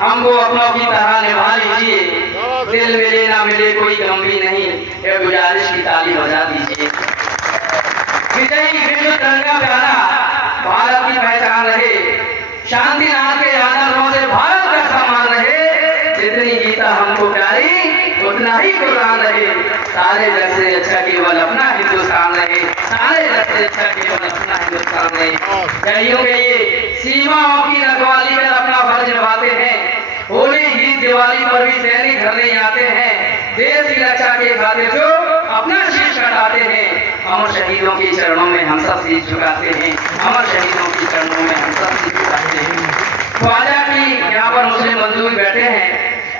हमको अपनों की तरह निभा लीजिए, दिल मिले ना मिले कोई गम भी नहीं, ये गुजारिश की ताली बजा दीजिए। विजयी विश्व तिरंगा प्यारा भारत की पहचान रहे, शांति नाथ के आदर्शों से भारत का सम्मान रहे, जितनी गीता हमको प्यारी उतना ही कुरान रहे, सारे जग से अच्छा केवल अपना हिंदुस्तान रहे, सारे जग से अच्छा केवल अपना हिंदुस्तान रहे। कईयों के ये सीमाओं की रखवाली कर अपना फर्ज निभाते हैं, होली ईद दिवाली पर भी सैनिक घर नहीं आते हैं, देश की रक्षा के खातिर जो अपना शीश कटाते हैं, अमर शहीदों के चरणों में हम सब शीश झुकाते हैं, अमर शहीदों के चरणों में हम सब शीश झुकाते हैं। ख्वाजा की यहाँ पर मुस्लिम बंधु भी बैठे हैं,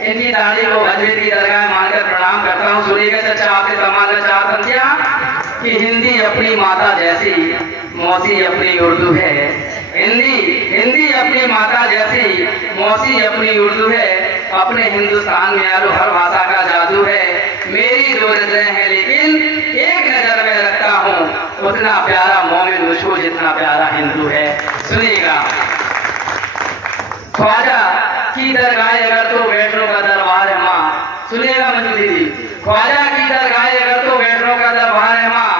इनकी दाढ़ी को हजरत की दरगाह मानकर प्रणाम करता हूँ। सुनिएगा सच्चा आपके सम्मान में चार पंक्तियाँ कि हिंदी अपनी माता जैसी मौसी अपनी उर्दू है, हिंदी अपनी माता जैसी मौसी अपनी उर्दू है, अपने हिंदुस्तान में यारो हर भाषा का जादू है, मेरी दो नजरें हैं लेकिन एक नजर में रखता हूँ, उतना प्यारा मोमिन मुझको जितना प्यारा हिंदू है। सुनिएगा ख्वाजा की दरगाह अगर तो वैष्णो का दरबार है माँ, सुनिएगा मंजू दीदी, ख्वाजा की दरगाह अगर तो वैष्णो का दरबार है माँ,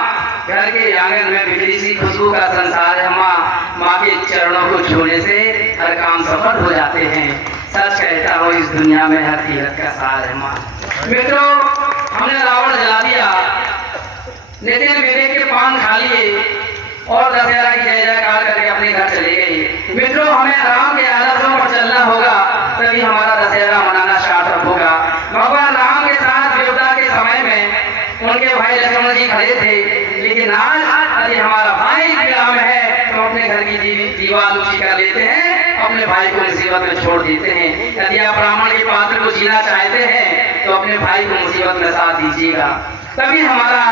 घर के आंगन में बिखरी सी खुशबू का संसार है माँ, माँ के चरणों को छूने से हर काम सफल हो जाते हैं, सच कहता हूँ इस दुनिया में हर तीरथ का सार है माँ। मित्रों, हमने रावण जला दिया, नितिन विवेक के पान खा लिए और दशहरा की जय जयकार करके अपने घर चले गए। मित्रों, हमें राम के आदर्शों पर चलना होगा, तभी हमारा दशहरा मनाना सार्थक होगा। भगवान राम के साथ विरोधा के समय में उनके भाई लक्ष्मण जी खड़े थे, लेकिन आज यदि हमारा भाई पीड़ा में है तो अपने घर की दीवार ऊंची कर लेते हैं, अपने भाई को मुसीबत में छोड़ देते हैं। यदि आप ब्राह्मण के पात्र को जीना चाहते हैं तो अपने भाई को मुसीबत में साथ दीजिएगा, तभी हमारा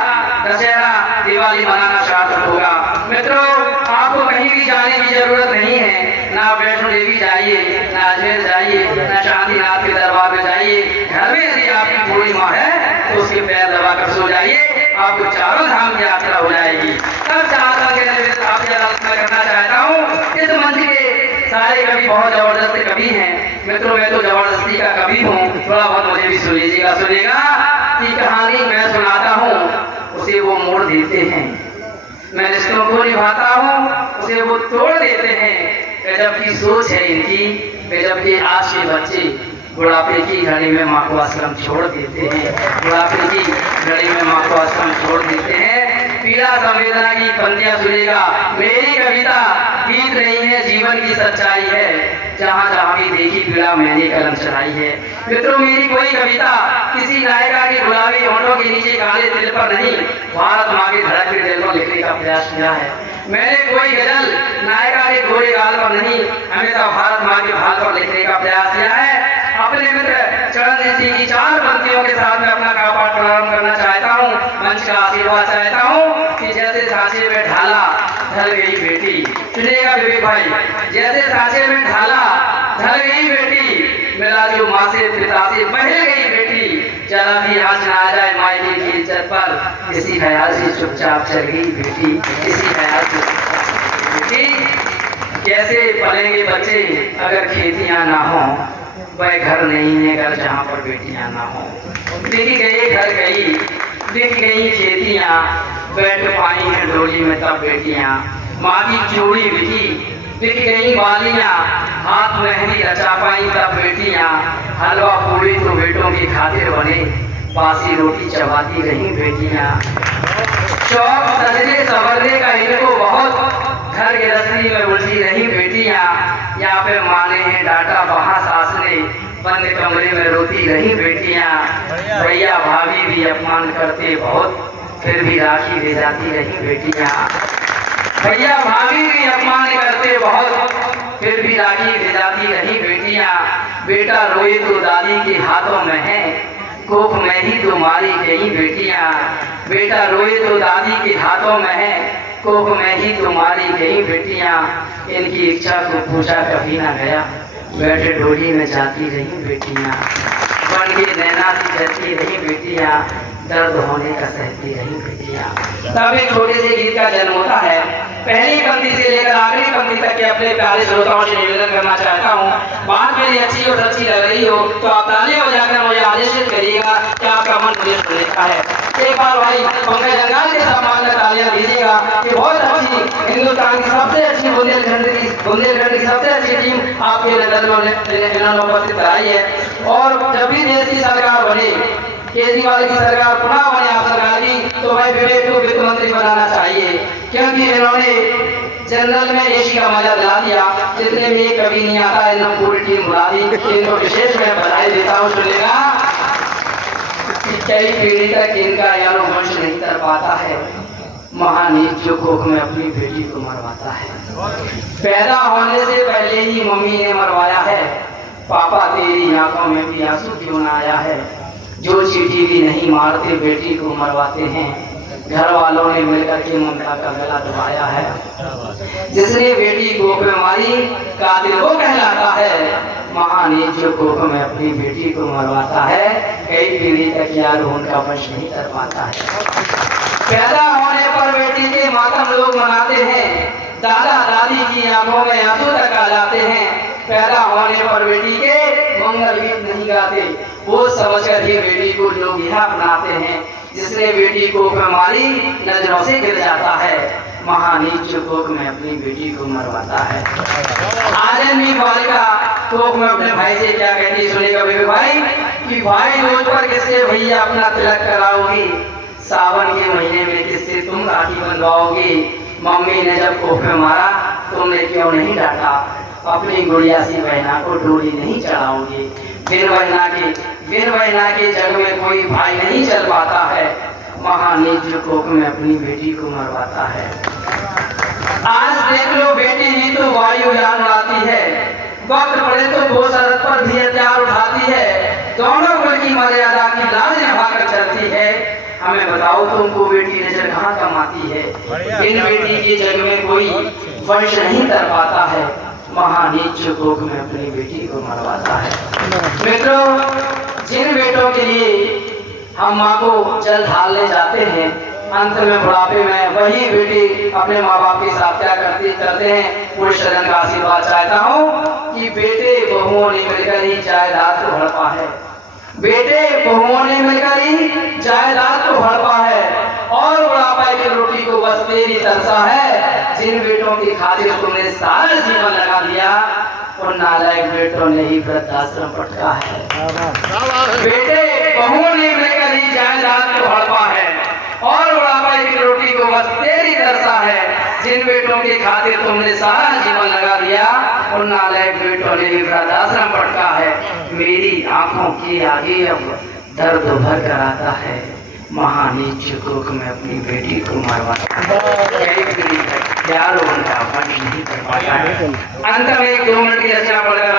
दशहरा दिवाली मनाना सार्थक होगा। मित्रों, आपको कहीं भी जाने की जरूरत नहीं है, ना वैष्णो देवी जाइए, ना अजमेर जाइए, ना शांतिनाथ के दरबार में जाइए, घर में यदि आपकी पूरी माँ है तो उसके पैर दबा कर सो जाइए, आपको चारों धाम की यात्रा हो जाएगी। तब चार आपकी आलोचना करना चाहता हूँ, इस मंच के सारे कवि बहुत जबरदस्त कवि हैं। मित्रों, मैं तो जबरदस्ती का कवि हूँ, थोड़ा बहुत मुझे भी सुनिएगा। की कहानी मैं सुनाता हूँ, उसे वो मोड़ देते हैं, मैं रिश्तों को निभाता हूँ, उसे वो तोड़ देते हैं। गजब की सोच है इनकी, गजब के आज के बच्चे बुढ़ापे की घड़ी में माँ को आश्रम छोड़ देते हैं, बुढ़ापे की घड़ी में माँ को आश्रम छोड़ देते हैं। पीड़ा संवेदना की पंक्तियां सुनेगा, मेरी कविता गीत नहीं है, जीवन की सच्चाई है, जहाँ जहाँ भी देखी पीड़ा मैंने कलम चलाई है। मित्रों, मेरी कोई कविता किसी नायिका के गुलाबी होंठों के नीचे काले दिल पर नहीं, भारत माँ के धड़कते दिल पर लिखने का प्रयास किया है। मैंने कोई गजल नायिका के गोरे गाल पर नहीं, हमेशा भारत माँ के भाल पर लिखने का प्रयास किया है। अपने मित्र चरण सिंह की चार पंक्तियों के साथ में अपना पाठ प्रारंभ करना चाहता हूँ, मंच का आशीर्वाद चाहता हूँ कि जैसे सांचे में ढाला ढल गई बेटी, सुनिएगा विवेक भाई, जैसे सांचे में ढाला ढल गई बेटी, मिला जो माँ से पिता से बह गई बेटी, जरा भी आँच ना आ जाए मायके की इज्जत पर, इसी ख्याल से चुपचाप चल गई बेटी, इसी ख्याल से बेटी। कैसे पलेंगे बच्चे अगर खेतियाँ ना हो, वह घर नहीं है घर जहाँ पर बेटियाँ ना हो। दिख गए घर गई, दिख गई खेतियाँ, बैठ पाई हैं डोली में तब बेटियाँ, माँ की चूड़ी बिकी, दिख गई बालियाँ, हाथ मेहंदी रचा पाई तब बेटियाँ, हलवा पूरी तो बेटों की खातिर बने, बासी रोटी चबाती रही बेटियाँ। शौक सजने संवरने का इनको बहुत, घर गृहस्थी में उलझी रही बेटियाँ, यहाँ पे माने हैं डांटा वहाँ सास ने, बंद कमरे में रोती रही बेटियाँ। भैया भाभी भी अपमान करते बहुत, फिर भी राखी ले जाती रही बेटियाँ। भैया भाभी भी अपमान करते बहुत, फिर भी राखी ले जाती रही बेटियाँ। बेटा रोए तो दादी के हाथों में है, कोख में ही तो मारी गई बेटियाँ। बेटा रोए तो दादी के हाथों में है, कोख में ही तो मारी गई बेटियाँ। इनकी इच्छा को पूछा कभी ना गया, बैठे डोली में जाती रही बेटियाँ। बन के नैना सी जलती रही बेटियाँ, दर्द होने का सहती रही बेटियाँ। तब एक छोटे से गीत का जन्म होता है। पहली पंक्ति से लेकर आखिरी पंक्ति तक के अपने प्यारे श्रोताओं से निवेदन करना चाहता हूँ, बात मेरी अच्छी और सच्ची रही हो तो आप तालियां बजाकर मुझे आदेशित करिएगा कि आपका मन मुझे सुनने का है। एक बार भाई पंकज जंगाल के सम्मान में तालियां दीजिएगा कि बहुत अच्छी हिंदुस्तान की सबसे अच्छी बुंदेलखंड की सबसे अच्छी टीम आपके इन्होंने उपस्थित कराई है। और जब भी देश की सरकार बने, केजरीवाल की सरकार पुनः बने आप सरकार की, तो भाई बेटे को वित्त मंत्री बनाना चाहिए, क्योंकि इन्होंने जनरल में एसी का मजा दिला दिया, जितने भी कभी नहीं आता है इन्होंने पूरी टीम बुला दी। इनको विशेष मैं बधाई देता हूँ। सुनेगा कई पीढ़ी तक इनका यारो वंश नहीं कर पाता है, महानीत जो कोख में अपनी बेटी को मरवाता है। पैदा होने से पहले ही मम्मी ने मरवाया है, पापा तेरी आंखों में भी आंसू क्यों ना आया है। जो चीटी भी नहीं मारते बेटी को मरवाते हैं, घर वालों ने मिलकर के ममता का गला दबाया है। जिसने बेटी कोख में मारी कातिल वो कहलाता है, महानीत जो कोख में अपनी बेटी को मरवाता है। कई पीढ़ी तक यार उनका वंश नहीं कर पाता है। पैदा होने पर बेटी के मातम लोग मनाते हैं, दादा दादी की आंखों में आंसू तक आ जाते हैं। पैदा होने पर बेटी के मंगल गीत नहीं गाते, वो समझकर ही बेटी को लोग यह अपनाते हैं। जिसने बेटी कोख में मारी नजरों से गिर जाता है, महानीत जो कोख में अपनी बेटी को मरवाता है। आजमी बालिका कोख में अपने भाई से क्या कहती सुनेगा बेबी भाई कि भाई रोज पर किससे भैया अपना तिलक कराओगी, सावन के महीने में किससे तुम राखी बंधवाओगी। मम्मी ने जब कोख में मारा तुमने क्यों नहीं डांटा, अपनी गुड़िया सी बहना को डोली नहीं चढ़ाओगी। बिन बहना के जग में कोई भाई नहीं चल पाता है, महानीत जो कोख में अपनी बेटी को मरवाता है। आज देख लो बेटी ही तो वायुयान उड़ाती है, वक्त पड़े तो वो सरहद पर भी हथियार उठाती है। दोनों कुल की मर्यादा की लाज निभाकर चलती है। हमें बताओ तुमको बेटी नजर कहाँ कमाती है। इन बेटी के जग में कोई वंश नहीं कर पाता है, महानीत जो कोख में अपनी बेटी को मरवाता है। मित्रों, जिन बेटों के लिए हम माँ को जल ढालने जाते हैं, अंत में बुढ़ापे में वही बेटी अपने माँ बाप के साथ क्या करते हैं। पूरे शरण का आशीर्वाद चाहता हूँ कि बेटे बहुओं ने मिलकर ही जायदाद को हड़पा है, बेटे बहुओं ने मिलकर ही जायदाद को हड़पा है, और बुढ़ापा की रोटी को बस तेरी तरसा है। जिन बेटों की खातिर तुमने सारा जीवन लगा दिया, उन नालायक बेटों ने ही वृद्धाश्रम पटका है। बेटे बहुओं ने मिलकर ही जायदाद को हड़पा है, और बुढ़ापा की रोटी को बस तेरी तरसा है। जिन बेटों की खातिर तुमने सारा जीवन लगा दिया, उन नालायक बेटों ने भी वृद्धाश्रम पटका है। मेरी आंखों के आगे अब दर्द भर कर आता है, महानीत जो कोख में अपनी बेटी को मरवाता है। प्यार उनका वंश नहीं कर पाता है। अंत में 2 मिनट की रचना पढ़कर